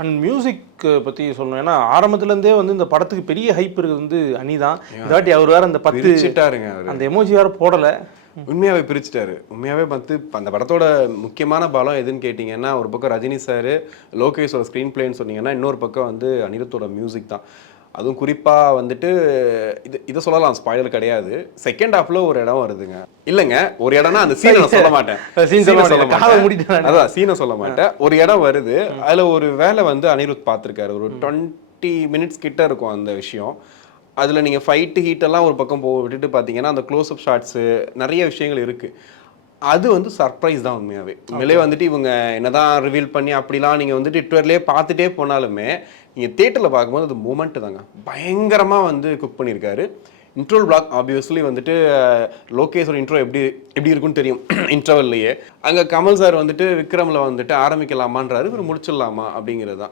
And music பற்றி சொல்லணும். ஏன்னா ஆரம்பத்துலேருந்தே வந்து இந்த படத்துக்கு பெரிய ஹைப் இருக்குது வந்து அனி தான். இந்த வாட்டி அவர் வேறு அந்த 10 பிரிச்சுட்டாருங்க, அந்த எமோஜி வேறு போடலை. உண்மையாகவே பிரிச்சுட்டாரு. உண்மையாகவே பார்த்து அந்த படத்தோட முக்கியமான பலம் எதுன்னு கேட்டிங்கன்னா, ஒரு பக்கம் ரஜினி சார், லோகேஷோட ஸ்க்ரீன் பிளேன்னு சொன்னீங்கன்னா, இன்னொரு பக்கம் வந்து அனிருத்தோட மியூசிக் தான். அதுவும் குறிப்பாக வந்துட்டு இதை சொல்லலாம், ஸ்பாயிலர் கிடையாது. செகண்ட் ஹாஃப்ல ஒரு இடம் வருதுங்க. இல்லைங்க, ஒரு இடம்னா அந்த சீனை சொல்ல மாட்டேன். அதான் சீனை சொல்ல மாட்டேன். ஒரு இடம் வருது, அதில் ஒரு வேலை வந்து அனிருத் பார்த்துருக்காரு. ஒரு 20 மினிட்ஸ் கிட்ட இருக்கும் அந்த விஷயம். அதில் நீங்கள் ஃபைட்டு ஹீட்டெல்லாம் ஒரு பக்கம் விட்டுட்டு பார்த்தீங்கன்னா, அந்த க்ளோஸ்அப் ஷாட்ஸு நிறைய விஷயங்கள் இருக்குது. அது வந்து சர்ப்ரைஸ் தான் உண்மையாகவே. உண்மையிலே வந்துட்டு இவங்க என்னதான் ரிவீல் பண்ணி அப்படிலாம் நீங்கள் வந்துட்டு ட்விட்டர்லேயே பார்த்துட்டே போனாலுமே, நீங்கள் தியேட்டரில் பார்க்கும்போது அது மூமெண்ட்டு தாங்க. பயங்கரமாக வந்து குக் பண்ணியிருக்காரு. இன்ட்ரோல் பிளாக் ஆப்வியஸ்லி வந்துட்டு லோகேஷோட இன்ட்ரோ எப்படி இருக்குன்னு தெரியும் இன்ட்ரோவல்லையே. அங்கே கமல் சார் வந்துட்டு விக்ரமில் வந்துட்டு ஆரம்பிக்கலாமான்றாரு, இவர் முடிச்சிடலாமா அப்படிங்கிறது தான்.